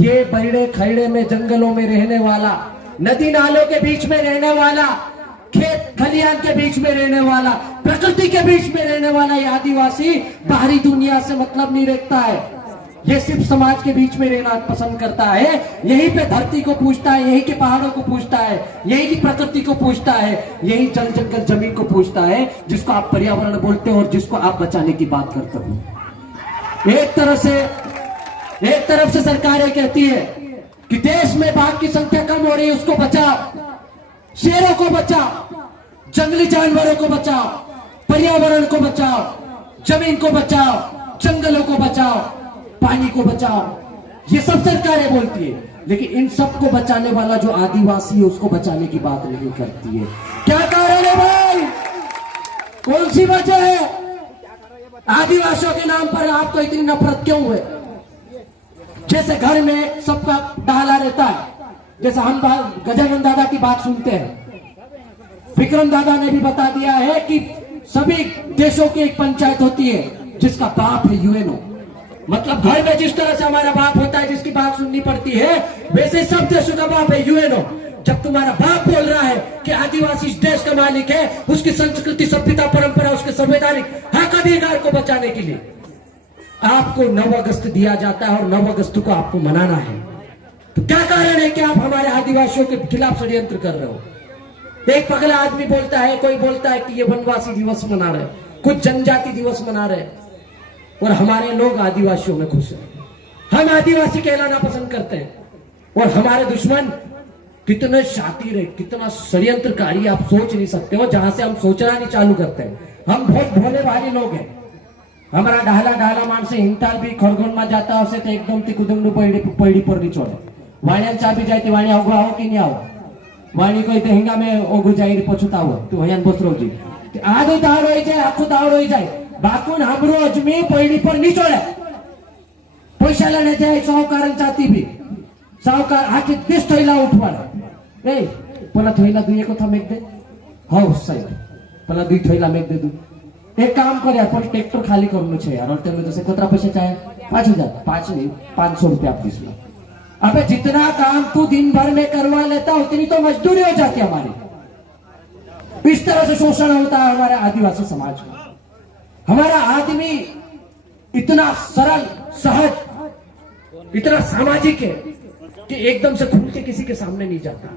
ये बड़े खैड़े में जंगलों में रहने वाला, नदी नालों के बीच में रहने वाला, खेत खलियान के बीच में रहने वाला, प्रकृति के बीच में रहने वाला ये आदिवासी बाहरी दुनिया से मतलब नहीं रखता है। ये सिर्फ समाज के बीच में रहना पसंद करता है। यहीं पे धरती को पूछता है, यहीं के पहाड़ों को पूछता है, यहीं की प्रकृति को पूछता है, यही जल जंगल जमीन को पूछता है, जिसको आप पर्यावरण बोलते हो और जिसको आप बचाने की बात करते हो। एक तरफ से सरकारें कहती है कि देश में बाघ की संख्या कम हो रही है, उसको बचाओ, शेरों को बचाओ, जंगली जानवरों को बचाओ, पर्यावरण को बचाओ, जमीन को बचाओ, जंगलों को बचाओ, पानी को बचाओ, ये सब सरकारें बोलती है। लेकिन इन सबको बचाने वाला जो आदिवासी है उसको बचाने की बात नहीं करती है। क्या कारण है भाई? कौन सी वजह है? आदिवासियों के नाम पर आपको इतनी नफरत क्यों है? जैसे घर में सबका डाला रहता है, जैसे हम गजानन दादा की बात सुनते हैं, विक्रम दादा ने भी बता दिया है कि सभी देशों की एक पंचायत होती है जिसका बाप है यूएनओ। मतलब घर में जिस तरह से हमारा बाप होता है जिसकी बात सुननी पड़ती है, वैसे सब देशों का बाप है यूएनओ। जब तुम्हारा बाप बोल रहा है कि आदिवासी इस देश का मालिक है, उसकी संस्कृति, सभ्यता, परंपरा, उसके संवैधानिक हक अधिकार को बचाने के लिए आपको 9 अगस्त दिया जाता है और 9 अगस्त को आपको मनाना है, तो क्या कारण है कि आप हमारे आदिवासियों के खिलाफ षड्यंत्र कर रहे हो? एक पगला आदमी बोलता है, कोई बोलता है कि ये वनवासी दिवस मना रहे, कुछ जनजाति दिवस मना रहे, और हमारे लोग आदिवासियों में खुश हैं। हम आदिवासी कहलाना पसंद करते हैं और हमारे दुश्मन कितने शातिर है, कितना षड्यंत्रकारी आप सोच नहीं सकते हो। जहां से हम सोचना नहीं चालू करते हैं, हम बहुत भोले भाले लोग हैं। हमारा ढाला माणसे हिंटाल भी खरगोन में जाता हશે तो एकदम થી કુદમનું પૈડી પર ની છોડે, વાણિયા ચાબી જાય તે વાણિયા ઓગો આવો કે નહીં આવો, વાણી કોઈ તે હિંગા में ઓગો જાય પછુતા હોય તો હયાન બસરોજી આદો દાડ હોઈ જાય, આખો દાડ હોઈ જાય, બાકુન હાબરો અજમી પૈડી પર ની છોડે, પૈસા લેને જાય સાહુકારન ચાતી भी साहूकार आखी 20 थैला उठवाड़ा, ए पला थैला दुई को था मेक दे, हाउ साहेब पला 2 थैला मेक दे दू। एक काम कर यार, पर ट्रैक्टर खाली करना है यार, और तेरे तो से कितना पैसे चाहे? 5,000, 5 नहीं 500 रुपया आप 20 लाख। अबे जितना काम तू दिन भर में करवा लेता उतनी तो मजदूरी हो जाती है हमारी। इस तरह से शोषण होता है हमारे आदिवासी समाज का। हमारा आदमी इतना सरल, सहज, इतना सामाजिक है कि एकदम से खुल के किसी के सामने नहीं जाता,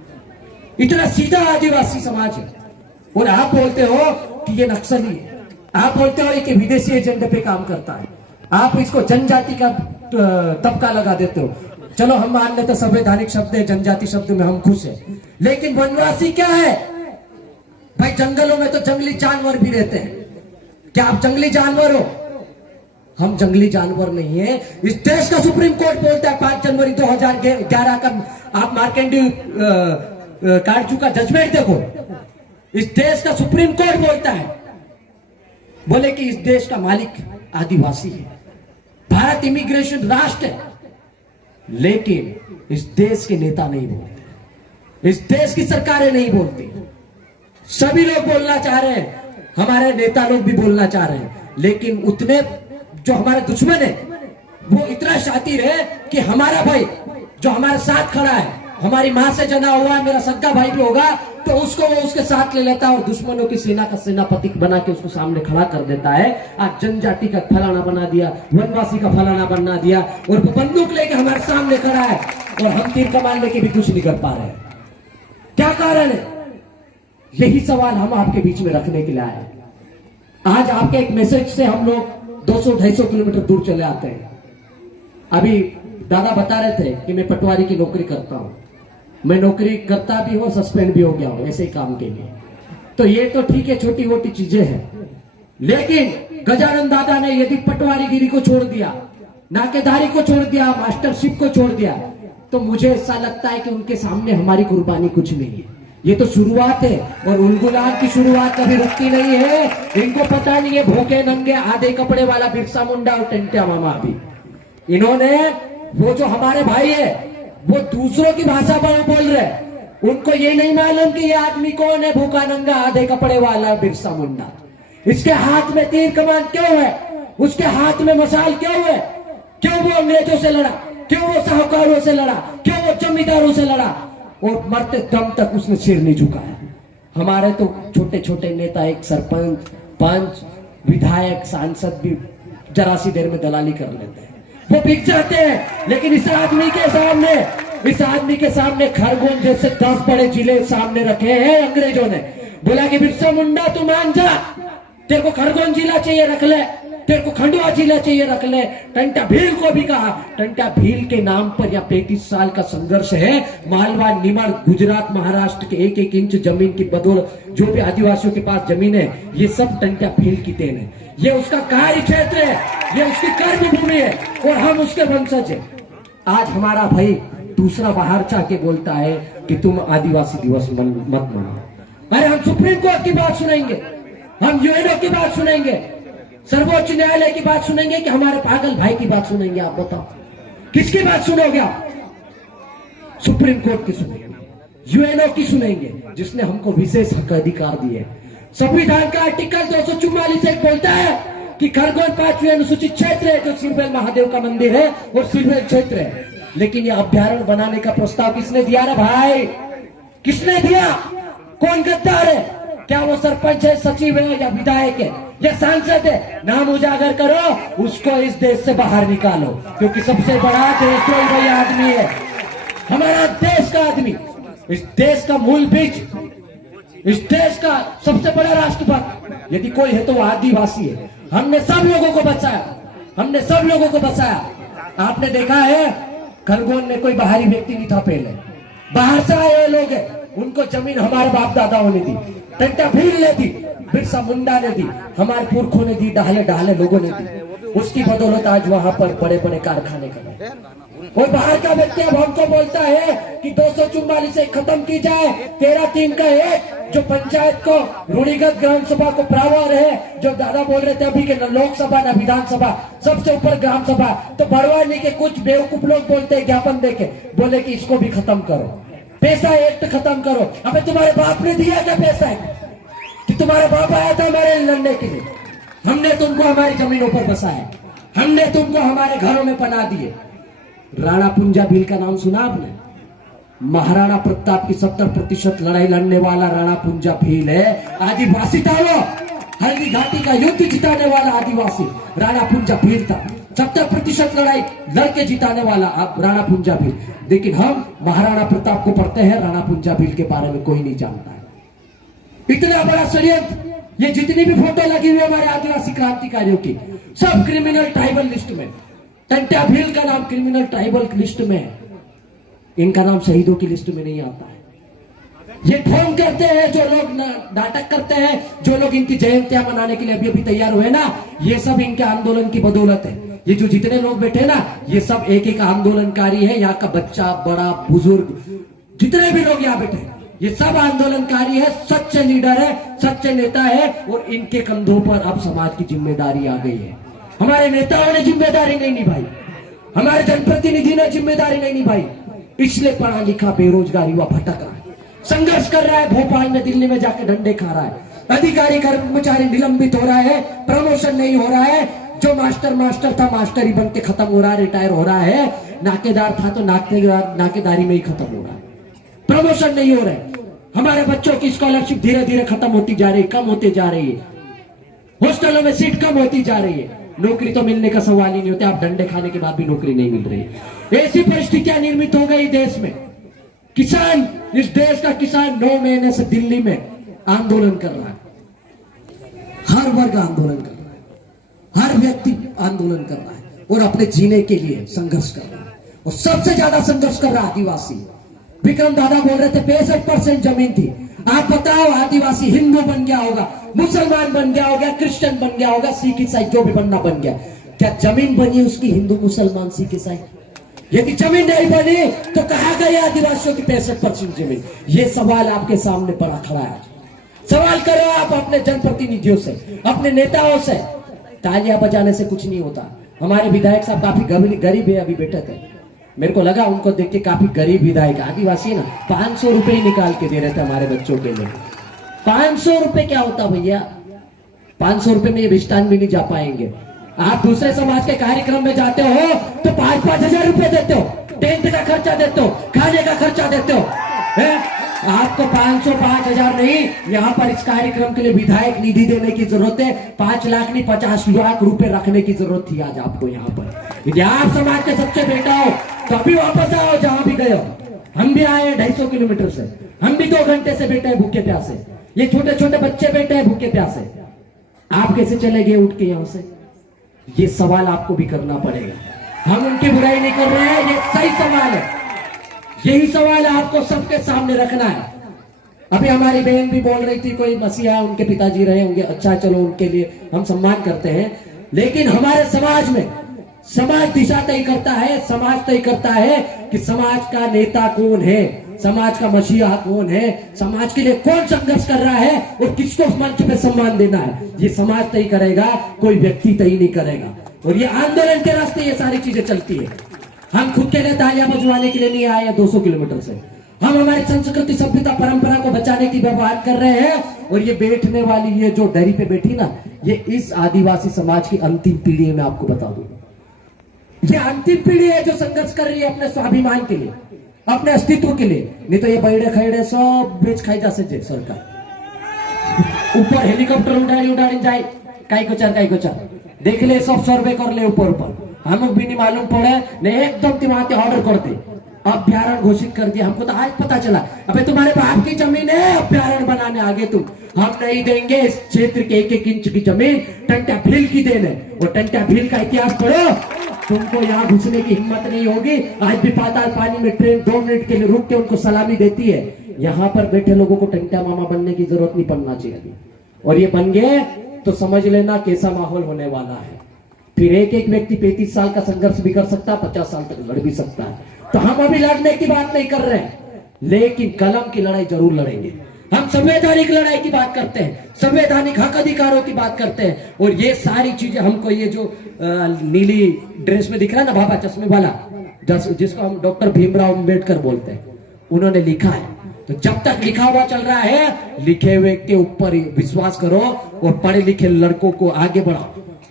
इतना सीधा आदिवासी समाज है। और आप बोलते हो कि ये नक्सली है, आप बोलते हो कि विदेशी एजेंडे पे काम करता है, आप इसको जनजाति का तबका लगा देते हो। चलो हम मान लेते संवैधानिक शब्द है, जनजाति शब्द में हम खुश हैं, लेकिन वनवासी क्या है भाई? जंगलों में तो जंगली जानवर भी रहते हैं। क्या आप जंगली जानवर हो? हम जंगली जानवर नहीं है। इस देश का सुप्रीम कोर्ट बोलता है 5 जनवरी 2011 का, आप मार्केंडी काटजू का जजमेंट देखो, इस देश का सुप्रीम कोर्ट बोलता है, बोले कि इस देश का मालिक आदिवासी है। भारत इमिग्रेशन राष्ट्र है, लेकिन इस देश के नेता नहीं बोलते, इस देश की सरकारें नहीं बोलती। सभी लोग बोलना चाह रहे हैं, हमारे नेता लोग भी बोलना चाह रहे हैं, लेकिन उतने जो हमारे दुश्मन है वो इतना शातिर है कि हमारा भाई जो हमारे साथ खड़ा है, हमारी मां से जना हुआ है, मेरा सगा भाई भी होगा, तो उसको वो उसके साथ ले लेता है और दुश्मनों की सेना का सेनापति बना के उसको सामने खड़ा कर देता है। आज जनजाति का फलाना बना दिया, वनवासी का फलाना बना दिया, और वो बंदूक लेके हमारे सामने खड़ा है और हम तीर कमान लेके भी कुछ नहीं कर पा रहे हैं। क्या कारण है? यही सवाल हम आपके बीच में रखने के लिए आए। आज आपके एक मैसेज से हम लोग 200-250 किलोमीटर दूर चले आते हैं। अभी दादा बता रहे थे कि मैं पटवारी की नौकरी करता हूं, मैं नौकरी करता भी हूं, सस्पेंड भी हो गया हूं ऐसे ही काम के लिए। तो ये तो ठीक है, छोटी मोटी चीजें हैं, लेकिन गजानन दादा ने यदि पटवारीगिरी को छोड़ दिया, नाकेदारी को छोड़ दिया, मास्टरशिप को छोड़ दिया, तो मुझे ऐसा लगता है कि उनके सामने हमारी कुर्बानी कुछ नहीं है। ये तो शुरुआत है और उलगुलाम की शुरुआत कभी रुकती नहीं है। इनको पता नहीं है भूखे नंगे आधे कपड़े वाला बिरसा मुंडा और टेंटिया मामा भी, इन्होंने वो जो हमारे भाई है वो दूसरों की भाषा बोल रहे, उनको ये नहीं मालूम कि ये आदमी कौन है, भूखा नंगा आधे कपड़े वाला बिरसा मुंडा। इसके हाथ में तीर कमान क्यों है? उसके हाथ में मशाल क्यों है? क्यों वो अंग्रेजों से लड़ा? क्यों वो साहूकारों से लड़ा, क्यों वो जमींदारों से लड़ा, और मरते दम तक उसने सिर नहीं झुकाया। हमारे तो छोटे छोटे नेता, एक सरपंच, पंच, विधायक, सांसद भी जरा सी देर में दलाली कर लेते हैं, वो बिक जाते हैं। लेकिन इस आदमी के सामने खरगोन जैसे 10 बड़े जिले सामने रखे हैं अंग्रेजों ने। बोला कि बिरसा मुंडा तू मान जा, तेरे को खरगोन जिला चाहिए रख ले, तेरे को खंडवा जिला चाहिए रख ले। टंटा भील को भी कहा, टंटा भील के नाम पर यह 35 साल का संघर्ष है। मालवा, निमर, गुजरात, महाराष्ट्र के 1-1 इंच जमीन की बदौलत जो भी आदिवासियों के पास जमीन है, ये सब टंटा भील की देन है। ये उसका कार्य क्षेत्र है, ये उसकी कर्म भूमि है और हम उसके वंशज है। आज हमारा भाई दूसरा बाहर चाके बोलता है कि तुम आदिवासी दिवस मत मनाओ। अरे हम सुप्रीम कोर्ट की बात सुनेंगे, हम यूएनओ की बात सुनेंगे, सर्वोच्च न्यायालय की बात सुनेंगे कि हमारे पागल भाई की बात सुनेंगे? आप बताओ किसकी बात सुनोगे आप? सुप्रीम कोर्ट की सुनेंगे, यूएनओ की सुनेंगे, जिसने हमको विशेष हक अधिकार दिए। संविधान का आर्टिकल 244 एक बोलता है कि खरगोन 5वें अनुसूचित क्षेत्र है, जो सिरबेल महादेव का मंदिर है और सिरबेल क्षेत्र है। लेकिन यह अभ्यारण्य बनाने का प्रस्ताव किसने दिया रे भाई? किसने दिया? कौन गद्दार है? क्या वो सरपंच है, सचिव है, या विधायक है, या सांसद है? नाम उजागर करो, उसको इस देश से बाहर निकालो, क्योंकि सबसे बड़ा देशद्रोही वही आदमी है, हमारा देश का आदमी, इस देश का मूल बीज, इस देश का सबसे बड़ा राष्ट्रभक्त यदि कोई है तो वो आदिवासी है। हमने सब लोगों को बचाया, हमने सब लोगों को बचाया। आपने देखा है खरगोन में कोई बाहरी व्यक्ति नहीं था पहले, बाहर से आए लोग हैं, उनको जमीन हमारे बाप दादाओं ने दी, टंटा भील ने दी, बिरसा मुंडा ने दी, हमारे पुरखों ने दी, डाले लोगों ने दी। उसकी बदौलत आज वहां पर बड़े बड़े कारखाने खड़े। और बाहर का व्यक्ति अब हमको बोलता है कि 244 से खत्म की जाए, 13-3 का एक, जो पंचायत को, रूढ़िगत ग्राम सभा को प्रावर है, जो दादा बोल रहे थे अभी के, न लोकसभा न विधानसभा, सबसे ऊपर ग्राम सभा। तो बढ़वानी के कुछ बेवकूफ लोग बोलते हैं ज्ञापन देके, बोले कि इसको भी खत्म करो, पैसा एक्ट खत्म करो। अबे तुम्हारे बाप ने दिया क्या पैसा है कि तुम्हारा बाप आया था हमारे लड़ने के लिए? हमने तुमको हमारी जमीनों पर बसाया, हमने तुमको हमारे घरों में पना दिए। राणा पुंजा भील का नाम सुना आपने? महाराणा प्रताप की 70% लड़ाई लड़ने वाला राणा पुंजा भील है, आदिवासी था वो। हल्दी घाटी का युद्ध जिताने वाला आदिवासी राणा पुंजा भील था। 70% लड़ाई लड़के जिताने वाला अब राणा पुंजा भील। लेकिन हम महाराणा प्रताप को पढ़ते हैं, राणा पुंजा भील के बारे में कोई नहीं जानता है। इतना बड़ा षड्यंत्र, ये जितनी भी फोटो लगी हुई है हमारे आदिवासी क्रांतिकारियों की, सब क्रिमिनल ट्राइबल लिस्ट में। टंटा भील का नाम क्रिमिनल ट्राइबल लिस्ट में है, इनका नाम शहीदों की लिस्ट में नहीं आता है। ये ढोंग करते हैं जो लोग, नाटक करते हैं जो लोग, इनकी जयंतियां मनाने के लिए अभी अभी तैयार हुए ना, ये सब इनके आंदोलन की बदौलत है। ये जो जितने लोग बैठे ना, ये सब एक एक आंदोलनकारी है। यहाँ का बच्चा, बड़ा, बुजुर्ग, जितने भी लोग यहाँ बैठे, ये सब आंदोलनकारी है, सच्चे लीडर है, सच्चे नेता है। और इनके कंधों पर अब समाज की जिम्मेदारी आ गई है। हमारे नेताओं ने जिम्मेदारी नहीं निभाई, हमारे जनप्रतिनिधि ने जिम्मेदारी नहीं निभाई, इसलिए पढ़ा लिखा बेरोजगार युवा भटक रहा है, संघर्ष कर रहा है, भोपाल में, दिल्ली में जाके डंडे खा रहा है, अधिकारी कर्मचारी निलंबित हो रहा है, प्रमोशन नहीं हो रहा है। जो मास्टर था मास्टर ही बन के खत्म हो रहा है, रिटायर हो रहा है। नाकेदार था तो नाकेदारी में ही खत्म हो रहा है, प्रमोशन नहीं हो रहा है। हमारे बच्चों की स्कॉलरशिप धीरे धीरे खत्म होती जा रही है, कम होती जा रही है, हॉस्टलों में सीट कम होती जा रही है। नौकरी तो मिलने का सवाल ही नहीं होता, आप डंडे खाने के बाद भी नौकरी नहीं मिल रही। ऐसी परिस्थितियां निर्मित हो गई देश में। किसान, इस देश का किसान 9 महीने से दिल्ली में आंदोलन कर रहा है, हर वर्ग आंदोलन कर रहा है, हर व्यक्ति आंदोलन कर रहा है और अपने जीने के लिए संघर्ष कर रहा है। और सबसे ज्यादा संघर्ष कर रहा आदिवासी। विक्रम दादा बोल रहे थे 65% जमीन थी। आप बताओ, आदिवासी हिंदू बन गया होगा, मुसलमान बन गया होगा, क्रिश्चियन बन गया होगा, सिख ईसाई जो भी बनना बन गया, क्या जमीन बनी उसकी हिंदू मुसलमान सिख ईसाई? यदि जमीन नहीं बनी तो कहाँ गई आदिवासियों की 65% जमीन? ये सवाल आपके सामने पड़ा खड़ा है। सवाल करो आप अपने जनप्रतिनिधियों से, अपने नेताओं से। तालियां बजाने से कुछ नहीं होता। हमारे विधायक साहब काफी गरीब है, अभी बैठे थे, मेरे को लगा उनको देख के काफी गरीब विधायक, आदिवासी है ना, 500 रुपए ही निकाल के दे रहे थे हमारे बच्चों के लिए। 500 रुपए क्या होता भैया? 500 रुपए में ये रिश्तान भी नहीं जा पाएंगे। आप दूसरे समाज के कार्यक्रम में जाते हो तो 5,000 रुपए देते हो, टेंट का खर्चा देते हो, खाने का खर्चा देते हो, आपको 500 5,000 नहीं, यहाँ पर इस कार्यक्रम के लिए विधायक निधि देने की जरूरत है। 5 लाख नहीं 50 लाख रुपए रखने की जरूरत थी आज आपको यहाँ पर। यदि आप समाज के सबसे बेटा हो तो अभी वापस आओ जहां भी गए हो। हम भी आए 250 किलोमीटर से, हम भी 2 घंटे से बैठे हैं भूखे प्यासे, ये छोटे छोटे बच्चे बैठे हैं भूखे प्यासे, आप कैसे चले गए उठ के यहां से? ये सवाल आपको भी करना पड़ेगा। हम उनकी बुराई नहीं कर रहे हैं, ये सही सवाल है, यही सवाल आपको सबके सामने रखना है। अभी हमारी बहन भी बोल रही थी कोई मसीहा उनके पिताजी रहे होंगे, अच्छा चलो उनके लिए हम सम्मान करते हैं, लेकिन हमारे समाज में समाज दिशा तय करता है, समाज तय करता है कि समाज का नेता कौन है, समाज का मसीहा कौन है, समाज के लिए कौन संघर्ष कर रहा है और किसको मंच पे सम्मान देना है, ये समाज तय करेगा, कोई व्यक्ति तय नहीं करेगा। और ये आंदोलन के रास्ते ये सारी चीजें चलती है। हम खुद के लिए तालियां बजवाने के लिए नहीं आए हैं 200 किलोमीटर से, हम हमारी संस्कृति सभ्यता परंपरा को बचाने की बात कर रहे हैं। और ये बैठने वाली ये जो दरी पे बैठी ना, ये इस आदिवासी समाज की अंतिम पीढ़ी है। मैं आपको बता दूं, ये अंतिम पीढ़ी है जो संघर्ष कर रही है अपने स्वाभिमान के लिए, अपने अस्तित्व के लिए। नहीं तो ये बैठे खैड़े सब बेच खाई जा से सरकार ऊपर हेलीकॉप्टर उड़ाड़ी जाए, काई को चार देख ले, सब सर्वे कर ले ऊपर ऊपर, हम भी नहीं मालूम पड़े नहीं, एकदम तुम्हारे ऑर्डर कर दे, अभ्यारण्य घोषित कर दिया। हमको तो आज पता चला, अबे तुम्हारे बाप की जमीन है, अभ्यारण्य बनाने आगे तुम, हम नहीं देंगे इस क्षेत्र के 1-1 इंच की जमीन, टंटा भील की देन है। और टंटा भील का इतिहास पढ़ो, तुमको यहाँ घुसने की हिम्मत नहीं होगी। आज भी पाताल पानी में ट्रेन 2 मिनट के लिए रुक के उनको सलामी देती है। यहाँ पर बैठे लोगों को टंटा मामा बनने की जरूरत नहीं पड़ना चाहिए, और ये बन गए तो समझ लेना कैसा माहौल होने वाला है। फिर एक व्यक्ति 35 साल का संघर्ष भी कर सकता है, 50 साल तक लड़ भी सकता है। तो हम अभी लड़ने की बात नहीं कर रहे हैं, लेकिन कलम की लड़ाई जरूर लड़ेंगे। हम संवैधानिक लड़ाई की बात करते हैं, संवैधानिक हक अधिकारों की बात करते हैं। और ये सारी चीजें हमको, ये जो नीली ड्रेस में दिख रहा है ना बाबा चश्मे वाला, जिसको हम डॉक्टर भीमराव अम्बेडकर बोलते हैं, उन्होंने लिखा है। तो जब तक लिखा हुआ चल रहा है, लिखे हुए के ऊपर विश्वास करो और पढ़े लिखे लड़कों को आगे बढ़ाओ,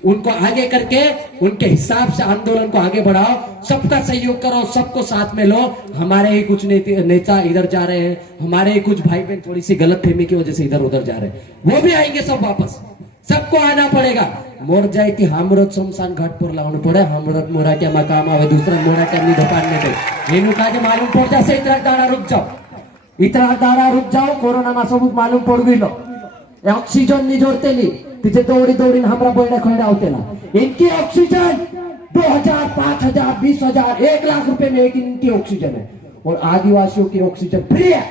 उनको आगे करके उनके हिसाब से आंदोलन को आगे बढ़ाओ, सबका सहयोग करो, सबको साथ में लो। हमारे ही कुछ नेता इधर जा रहे हैं, हमारे ही कुछ भाई बहन थोड़ी सी गलतफहमी की वजह से इधर उधर जा रहे हैं, वो भी आएंगे सब वापस, सबको आना पड़ेगा। मोर जाए कि हमरो शमशान घाट पर लाने पड़े, हमरो मोरा के मकाम आवे, दूसरा मोरा के नहीं दुकान में दे, इनु का मालूम पड़ जाए इतना दाड़ा रुक जाओ, इतना दाड़ा रुक जाओ। कोरोना में सब मालूम पड़ गई, ऑक्सीजन नहीं जोड़ते नहीं, तिथे दौड़ी दौड़ी हमरा बैठे खड़े होते ना, इनकी ऑक्सीजन 2,000 5,000 20,000 1 लाख रुपए में एक इनकी ऑक्सीजन है। और आदिवासियों की ऑक्सीजन फ्री है,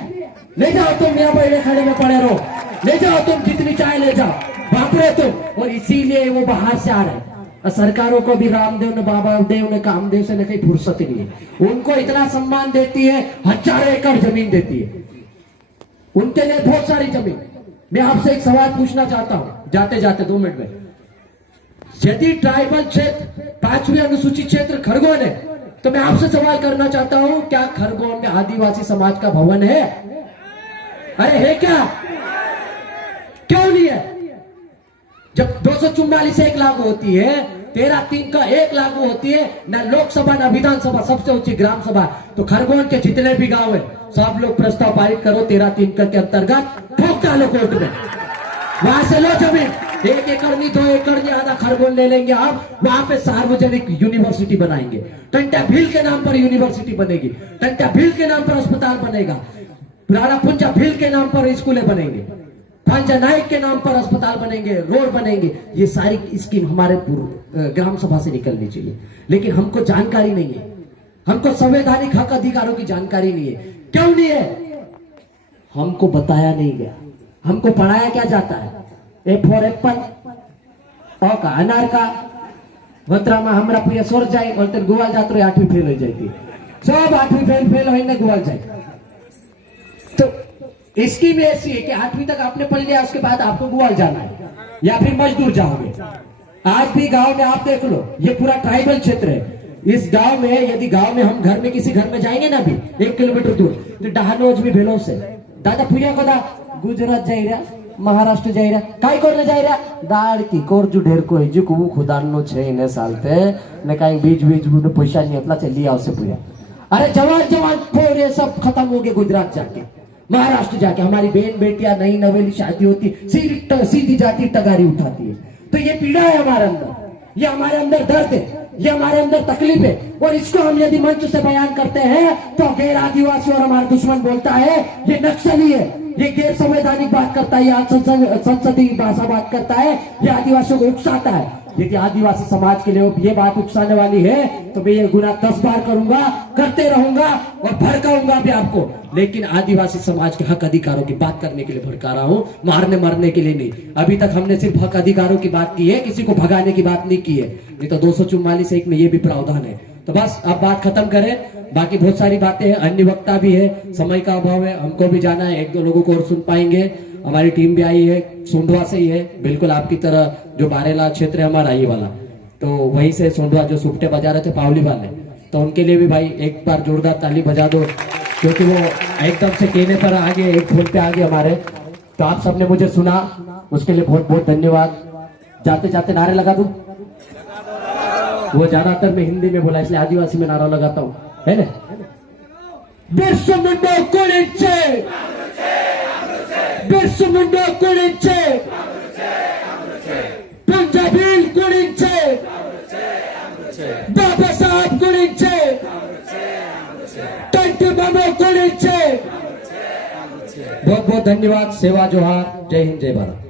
ले जाओ तुम, यहाँ बैठे खड़े में पड़े रहो, ले जाओ तुम जितनी चाहे ले जाओ, बापरे तुम। और इसीलिए वो बाहर से आ रहे हैं। सरकारों को भी रामदेव ने, बाबा देव ने, कामदेव से कहीं फुर्सत नहीं है, उनको इतना सम्मान देती है, 1000 एकड़ जमीन देती है, उनके लिए बहुत सारी जमीन। मैं आपसे एक सवाल पूछना चाहता हूं जाते जाते 2 मिनट में, यदि ट्राइबल क्षेत्र 5वीं अनुसूचित क्षेत्र खरगोन है, तो मैं आपसे सवाल करना चाहता हूं, क्या खरगोन में आदिवासी समाज का भवन है? अरे है क्या? क्यों नहीं है? जब 244 1 लागू होती है, 13(3) का 1 लागू होती है, ना लोकसभा ना विधानसभा, सबसे ऊंची ग्राम सभा, तो खरगोन के जितने भी गांव है सब लोग प्रस्ताव पारित करो 13(3) के अंतर्गत, ठोक डालो कोर्ट में, वहां से लो जमीन, 1 एकड़ नहीं 2 एकड़ नहीं, आधा खरगोन ले लेंगे आप, वहां पे सार्वजनिक यूनिवर्सिटी बनाएंगे, टंटा भील के नाम पर यूनिवर्सिटी बनेगी, टंटा भील के नाम पर अस्पताल बनेगा, राणा पुंजा भील के नाम पर स्कूलें बनेंगे, पांजा नायक के नाम पर अस्पताल बनेंगे, रोड बनेंगे। ये सारी स्कीम हमारे ग्राम सभा से निकलनी चाहिए, लेकिन हमको जानकारी नहीं है, हमको संवैधानिक हक अधिकारों की जानकारी नहीं है। क्यों नहीं है? हमको बताया नहीं गया, हमको पढ़ाया क्या जाता है? ए फॉर एप्पल, ओ का अनार का वत्रा में हमरा पूरा सोर जाए, और तेरे गोवाल जाते 8वीं फेल हो जाती, सब 8वीं फेल होने गोवाल जाए। तो इसकी भी ऐसी है कि 8वीं तक आपने पढ़ लिया, उसके बाद आपको गोवाल जाना है या फिर मजदूर जाओगे। आज भी गांव में आप देख लो, ये पूरा ट्राइबल क्षेत्र है, इस गांव में यदि गांव में हम घर में किसी घर में जाएंगे ना, भी 1 किलोमीटर दूर, तो डहानोज भी भेलो से दादा पुया को दा गुजरात जाए रहा महाराष्ट्र जायरा काय करने जायरा दाळ की कोरजू ढेर को हेजू को खुदानो छे ने सालते ने काई बीज बीज बुने पैसा नहीं अपना चली आवसे पूरा। अरे जवान जवान पूरे सब खत्म हो गए गुजरात जाके, महाराष्ट्र जाके। हमारी बहन बेटियां नई नवेली शादी होती सीधी जाती टगारी उठाती है। तो ये पीड़ा है हमारे अंदर, ये हमारे अंदर दर्द है, ये हमारे अंदर तकलीफ है। और इसको हम यदि मंच से बयान करते हैं तो गैर आदिवासी और हमारा दुश्मन बोलता है ये नक्सली है, ये गैर संवैधानिक बात करता है, ये संसदीय भाषा बात करता है, ये आदिवासियों को उकसाता है। यदि आदिवासी समाज के लिए ये बात उकसाने वाली है तो मैं ये गुनाह 10 बार करूंगा, करते रहूंगा और भड़काऊंगा भी आपको। लेकिन आदिवासी समाज के हक अधिकारों की बात करने के लिए भड़का रहा हूं, मारने मरने के लिए नहीं। अभी तक हमने सिर्फ हक अधिकारों की बात की है, किसी को भगाने की बात नहीं की है। नहीं तो 244(1) में ये भी प्रावधान है। तो बस अब बात खत्म करें, बाकी बहुत सारी बातें हैं, अन्य वक्ता भी है, समय का अभाव है, हमको भी जाना है, 1-2 लोगों को और सुन पाएंगे। हमारी टीम भी आई है, सोंडवा से ही है, बिल्कुल आपकी तरह जो बारेला क्षेत्र है हमारा ये वाला, तो वहीं से सोंडवा जो सुपटे बजा रहे थे पावली वाले, तो उनके लिए भी भाई एक बार जोरदार ताली बजा दो, क्योंकि वो एकदम से कहने पर आगे, एक फोन पे आगे हमारे। तो आप सबने मुझे सुना, उसके लिए बहुत बहुत धन्यवाद। जाते जाते नारे लगा दूं, वो ज्यादातर मैं हिंदी में बोला इसलिए आदिवासी में नारा लगाता हूँ, है ना। बिरसू मुंडा कुरिचे, बिरसू मुंडा कुरिचे, पंजाबी कुरिचे, बाबा साहब कुरिचे, टंटी बाबा कुरिचे। बहुत बहुत धन्यवाद। सेवा जोहार। जय हिंद, जय भारत।